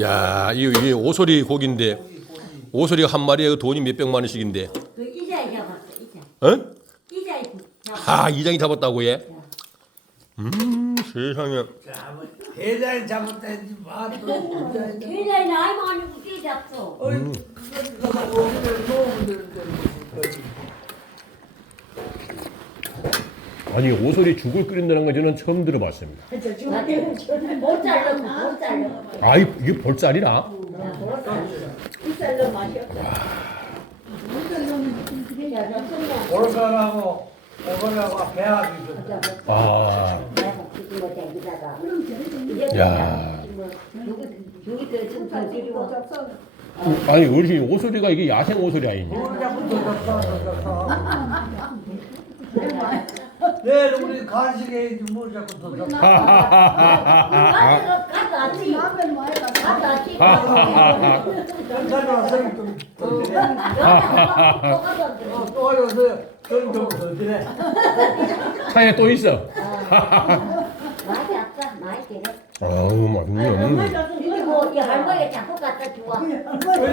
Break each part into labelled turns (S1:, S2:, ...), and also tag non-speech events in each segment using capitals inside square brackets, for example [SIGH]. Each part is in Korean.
S1: 야, 이, 이 오소리 고기인데 오소리가 한 마리에 돈이 몇 백만 원씩인데.
S2: 그 잡았어 이자
S1: 어?
S2: 잡았어
S1: 하, 이장이 잡았다고 얘. 음, 세상에.
S3: 대장이 잘못했지 말도
S2: 굉장히 나이 많이 굳게 잡어
S3: 어이 그거 오늘 도움 되는데
S1: 아니 오소리 죽을 끓인다는 거 저는 처음 들어봤습니다.
S2: 못 잘라 못 잘라
S1: 아, 이- 이게 볼살이나?
S3: 볼사람하고 오거라고 배합이 있어
S1: 아, 야. 아니 어르신 오소리가 이게 야생 오소리
S3: 자꾸 더 잡다 더 잡다 내일 우리 간식에 뭘 자꾸 더 좀더 드려. 어, 또 와서 좀더 드려.
S1: 차에 또 있어. 아우 맛있네.
S2: 그리고 이 할머니가 자꾸 갖다 주고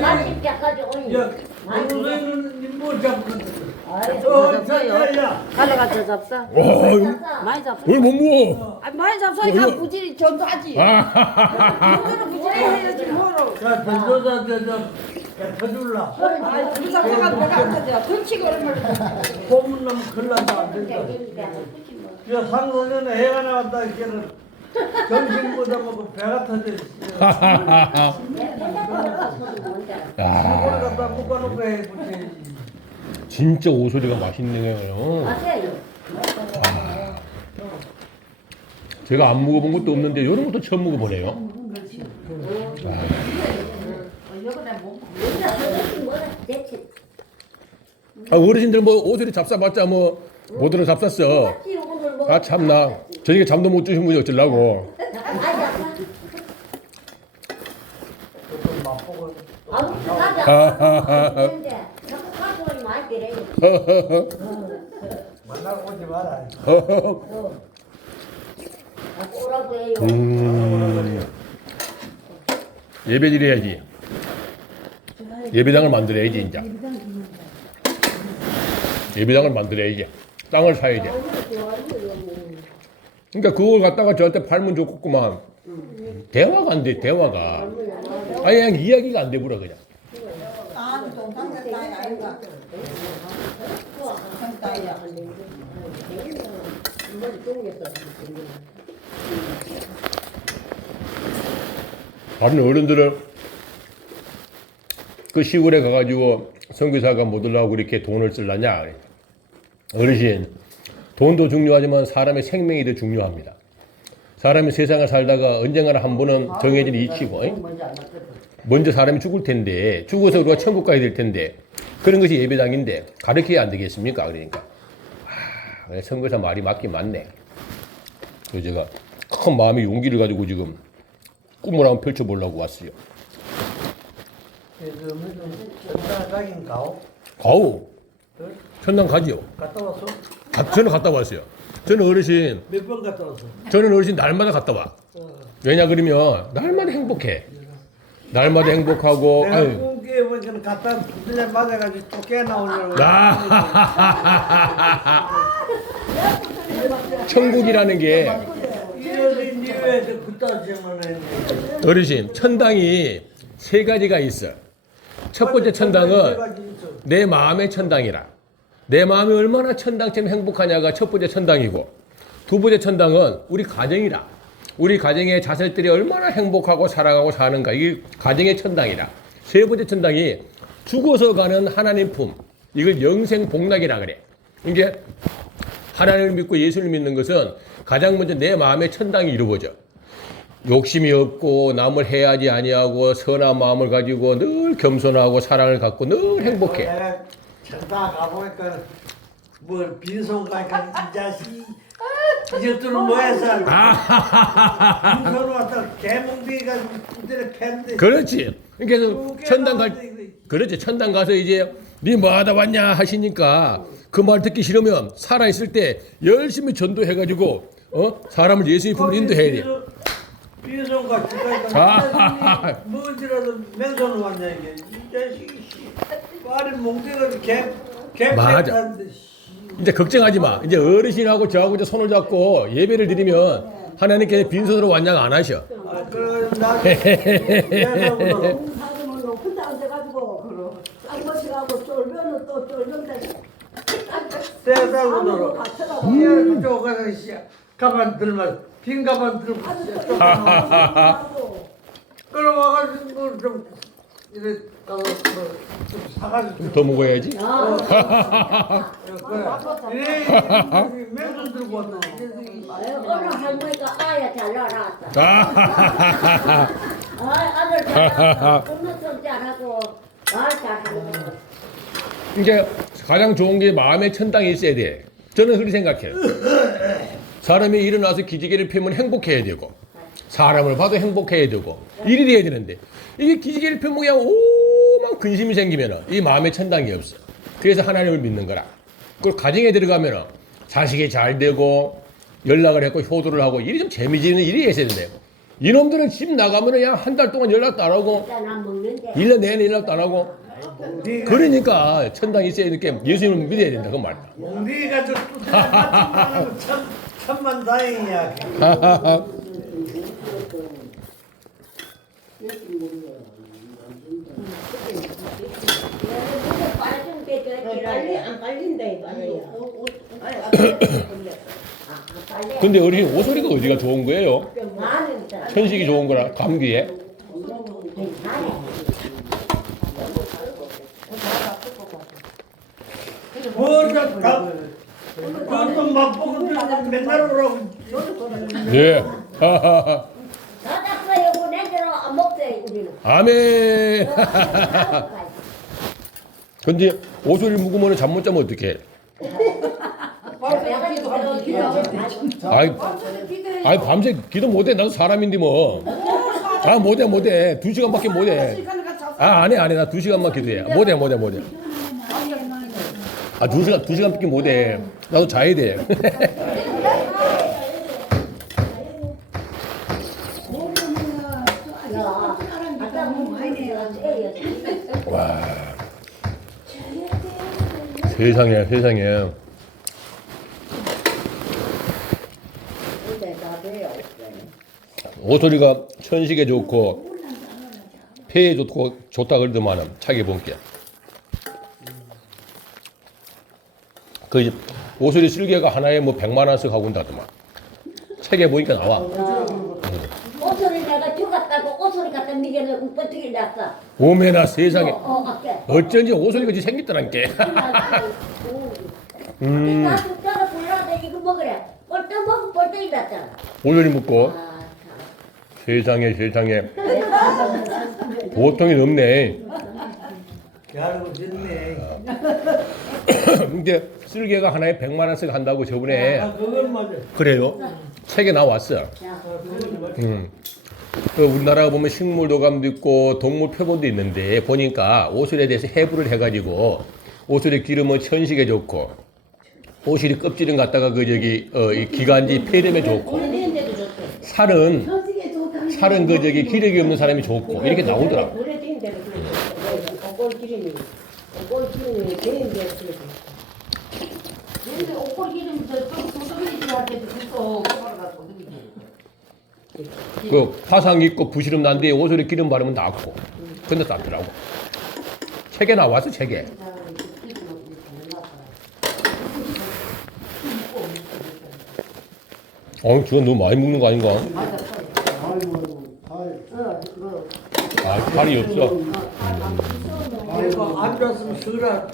S2: 맛있게 가지고
S3: 야
S2: 되네
S3: 오늘은 뭘 자꾸
S2: 아이고
S3: 어 천천히야
S4: 가져가서 잡사.
S1: 와, 이거
S4: 많이 잡사.
S1: 오늘 못 먹어.
S4: 아, 많이 잡사니까 부지리 전도하지.
S1: 아,
S4: 전도는 부지리 해야지 뭐로.
S3: 야 전도사한테 좀 뱉어줄라.
S4: 아, 그 잡사가 배가 안 터져.
S3: 소문 나면 큰일 난다 안 된다. 야 상소년에 해가 나왔다 이제는. 점심보다 먹고 배가 터져 [LAUGHS] 시골에
S1: 야,
S3: 갖다 묶어놓고 해 붙여야지
S1: 진짜 오소리가 맛있네요.
S2: 맞아요
S1: 제가 안 먹어본 것도 없는데 이런 것도 처음 먹어보네요. 아, 어르신들 뭐 오소리 잡사봤자 뭐 뭐들은 잡쌌어. 아 참나 저녁에 잠도 못 주신 분이 어쩌려고.
S2: 가 [LAUGHS] 자 근데 자꾸 가져오니 많이 되래
S3: 만나고 오지 마라
S1: 음, 예배 드려야지. 예배당을 만들어야지 이제. 예배당을 만들어야지. 땅을 사야지. 그러니까 그걸 갖다가 저한테 팔면 좋겠구만. 대화가 안 돼, 대화가. 아니, 그냥 이야기가 안 돼버려, 그냥.
S4: 아, 동상자 따위 아닌가. 동상 따위야.
S1: 다른 어른들은 그 시골에 가가지고 선교사가 못 오려고 이렇게 돈을 쓸라냐. 어르신, 돈도 중요하지만 사람의 생명이 더 중요합니다. 사람이 세상을 살다가 언젠가는 한 번은 정해진 이치고, 잉? 먼저 사람이 죽을 텐데, 죽어서 우리가 천국 가야 될 텐데, 그런 것이 예배당인데, 가르쳐야 안 되겠습니까? 그러니까. 아, 선교사 말이 맞긴 맞네. 그래서 제가 큰 마음의 용기를 가지고 지금 꿈을 한번 펼쳐보려고 왔어요.
S3: 가긴 가오
S1: 가오. 천당 가지요.
S3: 갔다 왔어?
S1: 가, 저는 갔다 왔어요. 저는 어르신,
S3: 몇 번 갔다 왔어?
S1: 저는 어르신 날마다 갔다 와. 왜냐 그러면 날마다 행복해. 날마다 행복하고,
S3: 내가
S1: 아유.
S3: 꿈깨 보니까 갔다 맞아가지고 또 깨나오려고
S1: 아, [LAUGHS] 천국이라는 게 어르신 천당이 세 가지가 있어. 첫 번째 천당은 내 마음의 천당이라. 내 마음이 얼마나 천당처럼 행복하냐가 첫 번째 천당이고 두 번째 천당은 우리 가정이라. 우리 가정의 자식들이 얼마나 행복하고 사랑하고 사는가 이게 가정의 천당이라. 세 번째 천당이 죽어서 가는 하나님 품. 이걸 영생 복락이라 그래. 이게 하나님을 믿고 예수를 믿는 것은 가장 먼저 내 마음의 천당이 이루어져. 욕심이 없고 남을 해야지 아니하고 선한 마음을 가지고 늘 겸손하고 사랑을 갖고 늘 행복해.
S3: 내가 가보니까 뭐 빈손가니까 이 자식 이것들은 뭐해서 빈손 왔다 개몽비가 그들의 팬데
S1: 그렇지. 그래서 천당 갈 그렇지. 천당 가서 이제 네 뭐하다 왔냐 하시니까 그 말 듣기 싫으면 살아 있을 때 열심히 전도해 가지고 어 사람을 예수의 품으로 인도해야 돼. 아.
S3: 왔냐 이게 이 자식이. 말이
S1: 맞아. 이제 걱정하지 마. 이제 어르신하고 저하고 이제 손을 잡고 예배를 드리면 하나님께 빈손으로 완양 안 하셔.
S3: 아 그래 [LAUGHS] 가지고 나내하고
S2: 사람은 혼자 앉아가지고 쌀것이라고 쫄면은 또 쫄면다
S3: 세살고 들어 이야 그쪽 가서 씨 가방 들면 빈 가방 들고. 씨, 끌어와가지고 좀 이래 가서 뭐좀 사가지고
S1: 좀더 먹어야지.
S3: 그래. 맨손 들고 왔나
S2: 어느 할머니가 아야 잘 나왔다.
S1: 아,
S2: 아 아들 잘하고 공무성 잘하고 말 잘하고
S1: 이제 가장 좋은 게 마음의 천당이 있어야 돼. 저는 그렇게 생각해요. 사람이 일어나서 기지개를 펴면 행복해야 되고, 사람을 봐도 행복해야 되고, 일이 돼야 되는데, 이게 기지개를 펴면 그냥 오만 근심이 생기면 이 마음의 천당이 없어. 그래서 하나님을 믿는 거라. 그걸 가정에 들어가면 자식이 잘 되고, 연락을 했고, 효도를 하고, 일이 좀 재미지는 일이 있어야 된대요. 이놈들은 집 나가면 그냥 한 달 동안 연락도 안 하고, 1년 내내 연락도 안 하고, 그러니까 천당이 있어야 되니까 예수님을 믿어야 된다 그 말이야.
S3: 참, 다행이야
S2: 게
S4: 빨리
S2: 빨리
S4: 안 빨린다 이거.
S2: 빨리
S1: 근데 어르신 오소리가 어디가 좋은 거예요?
S2: 많은 사람
S1: 천식이 좋은 거라 감기에.
S3: 다 그것도 맛보고 맨날 오라고
S1: 네.
S2: 다 닦아요 보내주러 안 먹어요 우리는
S1: 아멘. [LAUGHS] 근데 오소리 묵으면 잠 못 자면 어떡해? 아이, 아이 밤새 기도 못해. 나도 사람인데 뭐. 아 못해 못해. 두 시간밖에 못해. 아 안해 안해. 나 두 시간만 기도해. 못해 못해 못해. 아 두 시간 두 시간밖에 못 해. 나도 자야 돼. [LAUGHS] 와. 세상에 세상에. 오소리가 천식에 좋고 폐에 좋고 좋다 그러더만은 차게 본게. 그 오소리 쓸개가 하나에 뭐 100만 원씩 하고 온다더만. 책에 보니까 나와.
S2: 옷소리 내가 죽었다고 옷소리 갖다 미겨놓고 버티기 났어
S1: 오메나 세상에.
S2: 어, 어, 어때?
S1: 어쩐지 오소리가 지 생겼더란 게. 음.
S2: 나도 따라 불러야 이거 먹으래 꼴떡 먹고 꼴떡이 났잖아
S1: 오소리 먹고
S2: 아,
S1: 세상에 세상에 [LAUGHS] 보통이 넘네.
S3: 야르고 됐네
S1: 근데 쓸개가 하나에 100만 원씩 한다고 저번에
S3: 아 그건 맞아
S1: 그래요? 책에 나왔어.
S2: 야,
S1: 음. 그 우리나라 보면 식물 도감도 있고 동물 표본도 있는데 보니까 오슬에 대해서 해부를 해가지고 오슬의 기름은 천식에 좋고 오슬이 껍질은 갖다가 그 저기 어, 이 기관지 폐렴에 좋고
S4: 오래된데도 좋대.
S1: 살은 살은 그 저기 기력이 없는 사람이 좋고 이렇게 나오더라고.
S4: 오래된데도 그래. 옥골 기름이 옥골 기름이 되는데 그래.
S5: 근데 옷걸이 기름 저 소금이 들어갈 때도
S1: 그 화상 있고 부시름 난데 오슬에 기름 바르면 낫고 근데 낫더라고. 책에 나왔어 책에. 어, 저거 너무 많이 먹는 거 아닌가? 아, 팔이 없어.
S3: 아이고 앉았으면 쓰라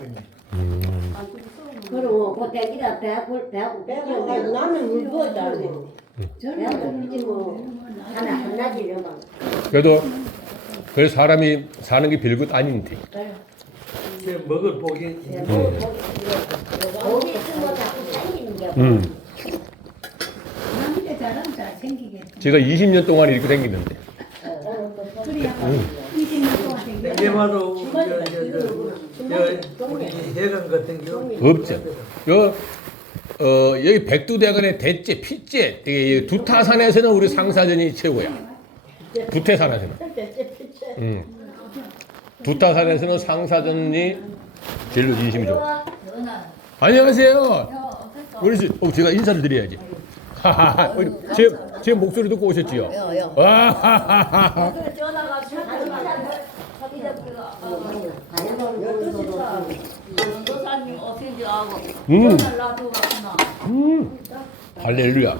S2: 그럼 고태기다 배고 배고
S4: 배고 가지고. 나는 물 부었다.
S2: 배고 그지 뭐 하나 하나 지려만
S1: 그래도 그 사람이 사는 게 별것 아닌데.
S3: 먹을 복이
S2: 거기 있으면 자꾸 생기는 게
S1: 음.
S5: 잘하면.
S1: 제가 20년 동안 이렇게 생기는데.
S3: 내게 봐도 저저 우리 해관 같은 경우
S1: 없죠. 요, 어, 여기 백두대간의 대째, 피째, 이 두타산에서는 우리 상사전이 최고야. 부태산에서는. 음. 부태산에서는 상사전이 제일 인심이 좋아. 안녕하세요. 우리 씨, 어, 제가 인사를 드려야지. 하하하. 제, 제 목소리 듣고 오셨지요? 와, 하하하.
S2: 전화가
S5: 전도사님 어떻게 하고
S1: 음. 음. 할렐루야.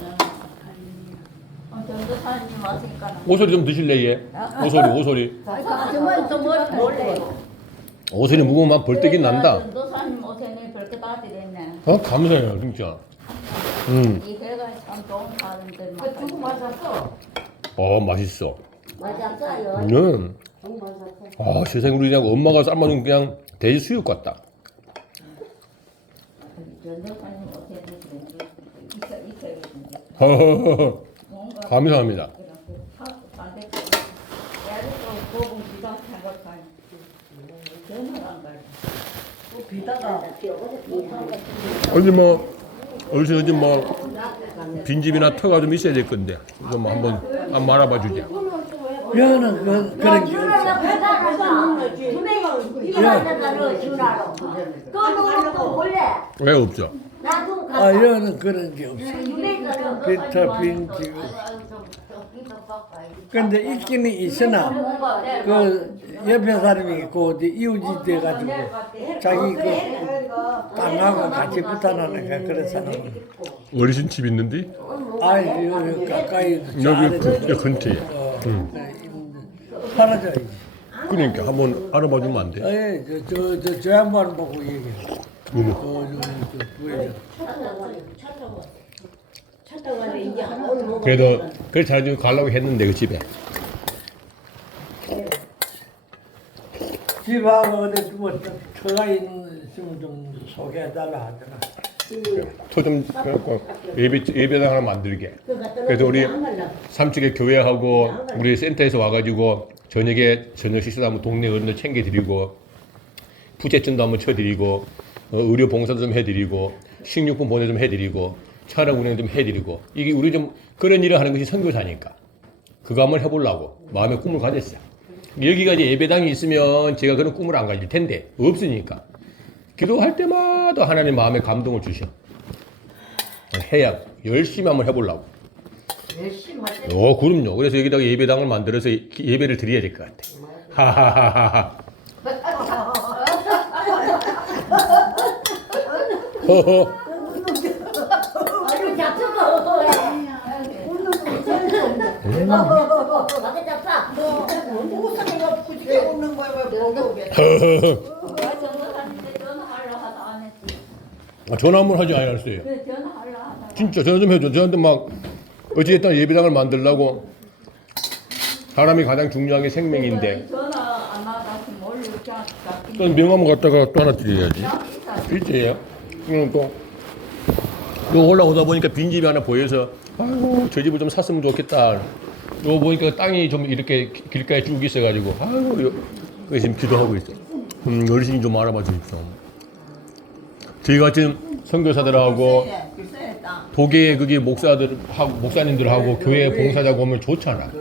S5: 어, 전도사님 왔으니까.
S1: 오소리 좀 드실래, 얘? 오소리, 오소리.
S5: 머리 몰래.
S1: 오소리 묵으면 벌떡이 난다.
S5: 어,
S1: 감사해요, 진짜. 음.
S5: 그. 어,
S1: 맛있어.
S2: 맞았어요.
S1: 음. 아, 세상에 우리 그냥 엄마가 삶아준 그냥 돼지 수육 같다. 감사합니다. 어디 뭐 어르신 어디 뭐 빈집이나 터가 좀 있어야 될 건데 이거 뭐 한번 한번 알아봐 주자.
S3: 여는 그, 그런 게
S2: 원래.
S1: 왜 없죠?
S3: 아. 여는 그런 게 없어. 비타 빈집. 근데 있기는 있으나 그 옆에 사람이 그 어디 이웃이 돼가지고 자기 그 땅하고 같이 붙어나는 그 그런 사람은
S1: 어르신 집 있는데?
S3: 아이 여기 가까이
S1: 여기 그, 여기 근처에.
S3: 사라져야지.
S1: 그러니까 한번 알아봐 주면 안 돼?
S3: 예, 저저 저 저 양반 보고 얘기해.
S1: 어머.
S3: 그, 저, 저, 부회장.
S1: 그래도 그래 잘좀 가려고 했는데 그 집에
S3: 집하고 어디 뭐 있는 있으면 좀 소개해달라 하더라.
S1: 토좀 그래갖고 예배 예배당 하나 만들게. 그래서 우리 삼척의 교회하고 우리 센터에서 와가지고 저녁에 저녁 식사도 한번 동네 어른들 챙겨드리고 부채춤도 한번 쳐드리고 어, 의료 봉사도 좀 해드리고 식료품 보내 좀 해드리고 차량 운행 좀 해드리고 이게 우리 좀 그런 일을 하는 것이 선교사니까 그거 한번 해보려고 마음의 꿈을 가졌어요. 이제 예배당이 있으면 제가 그런 꿈을 안 가질 텐데 없으니까 기도할 때마다 하나님 마음에 감동을 주셔. 해야 열심히 한번 해보려고.
S2: 열심히 하세요.
S1: 어, 그럼요. 그래서 여기다가 예배당을 만들어서 예- 예배를 드려야 될 것 같아. 하하하하하. 허허.
S2: 잡수고 잡사
S5: 전화하려 하다 안 했지.
S1: 아, 전화 한번 하지 않았어요.
S5: 그래 전화하려 하다.
S1: 진짜 전화 좀 해줘. 저한테 막 어찌됐든 예배당을 만들려고 사람이 가장 중요한 게 생명인데
S5: 전화 안 하다시 뭘 이렇게 잡힌
S1: 또 명함 갖다가 또 하나 드려야지. 일제예요. 그럼 또, 또 올라오다 보니까 빈집이 하나 보여서 아이고 저 집을 좀 샀으면 좋겠다. 요 보니까 땅이 좀 이렇게 기- 길가에 쭉 있어가지고 아이고 요- 그래서 지금 기도하고 있어. 음, 어르신이 좀 알아봐 주십시오. 저희 같은 선교사들하고 도계 그게 목사들 하고 목사님들하고 교회 봉사자고 오면 좋잖아.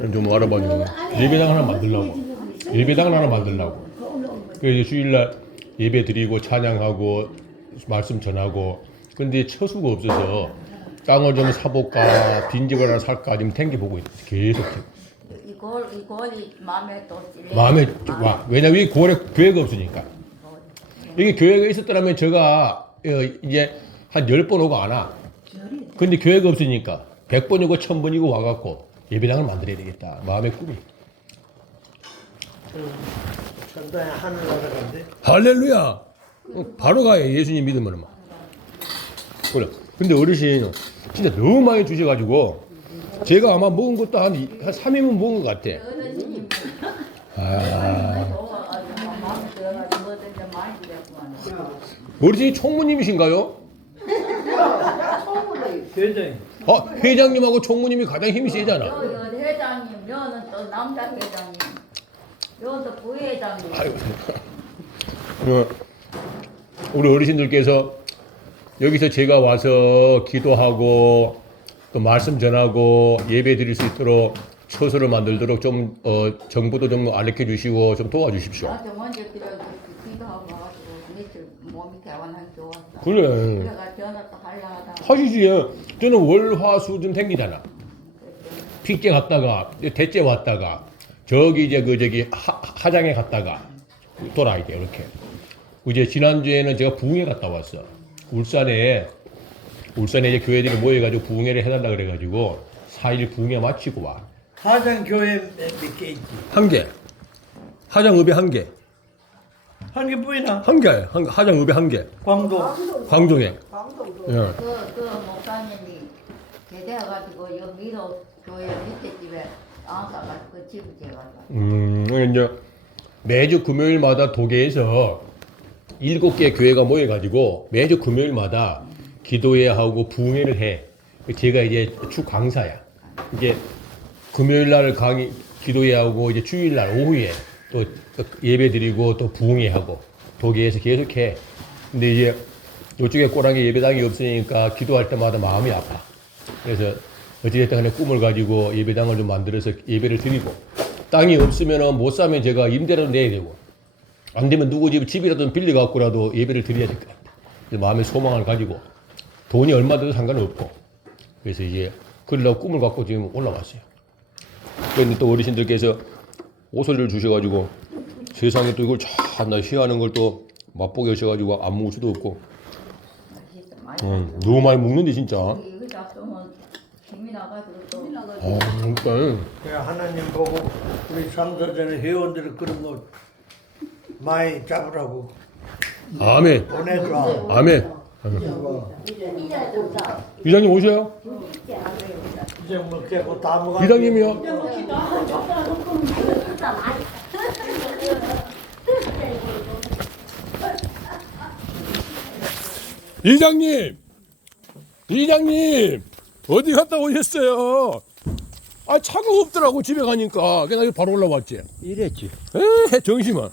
S1: 집좀 알아봐 주고 예배당 하나 만들라고. 예배당 하나 만들라고. 그래서 주일날 예배 드리고 찬양하고 말씀 전하고. 근데 처수가 없어서 땅을 좀 사볼까 빈집을 하나 살까 지금 탱기 보고 있어 계속
S5: 이걸 이걸이 마음에 또 찔려.
S1: 마음에 와 왜냐면 이 9월에 교회가 없으니까 이게 교회가 있었더라면 제가 어, 이제 한 10번 오고 안 와. 근데 교회가 없으니까 100번이고 1000번이고 와갖고 예배당을 만들어야 되겠다 마음의 꿈이
S3: 천당에 하늘 날아간대.
S1: 할렐루야. 어, 바로 가요. 예수님 믿으면 막. 그래. 근데 어르신 진짜 너무 많이 주셔가지고 제가 아마 먹은 것도 한, 이- 한 3인분 먹은 것 같아. 아. 어르신이 총무님이신가요?
S3: 대장이.
S1: 아, 회장님하고 총무님이 가장 힘이 세잖아.
S5: 회장님, 여는 또 남자 회장님, 여도 부회장님.
S1: 아이고. 어, 우리 어르신들께서 여기서 제가 와서 기도하고 또 말씀 전하고 예배 드릴 수 있도록 처소를 만들도록 좀 어, 정보도 좀 알려 주시고 좀 도와주십시오.
S5: 나한테 먼저 그래 그렇게 기도하고 와가지고 며칠 몸이 개원한 좋았어.
S1: 그래.
S5: 그래가 전화 또 하려 하다.
S1: 하시지. 저는 월화수 좀 생기잖아. 픽제 갔다가 대째 왔다가 저기 이제 그 저기 하, 하장에 갔다가 돌아야 돼 이렇게. 이제 지난주에는 제가 부흥회 갔다 왔어. 울산에 울산에 이제 교회들이 모여가지고 부흥회를 해달라 그래가지고 4일 부흥회 마치고 와.
S3: 하장 교회 몇 개 있지?
S1: 한 개. 하장읍에 한 개.
S3: 한 개뿐이나
S1: 한 개. 한, 하장읍에 한 개.
S3: 광도
S1: 광동에. 예.
S5: 그, 그 목사님이 제대해가지고 여기 미도 교회 밑에 집에 안가가지고 그 집을
S1: 음, 이제 매주 금요일마다 도계에서 일곱 개 교회가 모여가지고 매주 금요일마다 기도회 하고 부흥회를 해. 제가 이제 주 강사야. 이게 금요일 날 강의 기도회 하고 이제 주일 날 오후에 또 예배 드리고 또 부흥회 하고 도계에서 계속 해. 근데 이제 이쪽에 꼬랑에 예배당이 없으니까 기도할 때마다 마음이 아파. 그래서 어찌됐든 간에 꿈을 가지고 예배당을 좀 만들어서 예배를 드리고 땅이 없으면 못 사면 제가 임대라도 내야 되고 안 되면 누구 집 집이라도 빌려 갖고라도 예배를 드려야 될 것 같아. 그래서 마음의 소망을 가지고 돈이 얼마 들어도 상관없고 그래서 이제 그러려고 꿈을 갖고 지금 올라왔어요. 그런데 또 어르신들께서 옷을 주셔가지고 세상에 또 이걸 참나 희하는 걸 또 맛보게 하셔가지고 안 먹을 수도 없고
S5: 많이
S1: 음, 너무 많이 먹는데 진짜. 어, 그러니까
S3: 그래 하나님 보고 우리 상도전의 회원들을 그런 거 많이 잡으라고
S1: 아멘,
S3: 보내줘.
S1: 아멘. 이장님 오셔요?
S3: 이제 뭐다 먹어.
S1: 이장님이요? 이장님, 이장님 어디 갔다 오셨어요? 아 차가 없더라고 집에 가니까 그냥 바로 올라왔지.
S3: 이랬지.
S1: 에 정심아.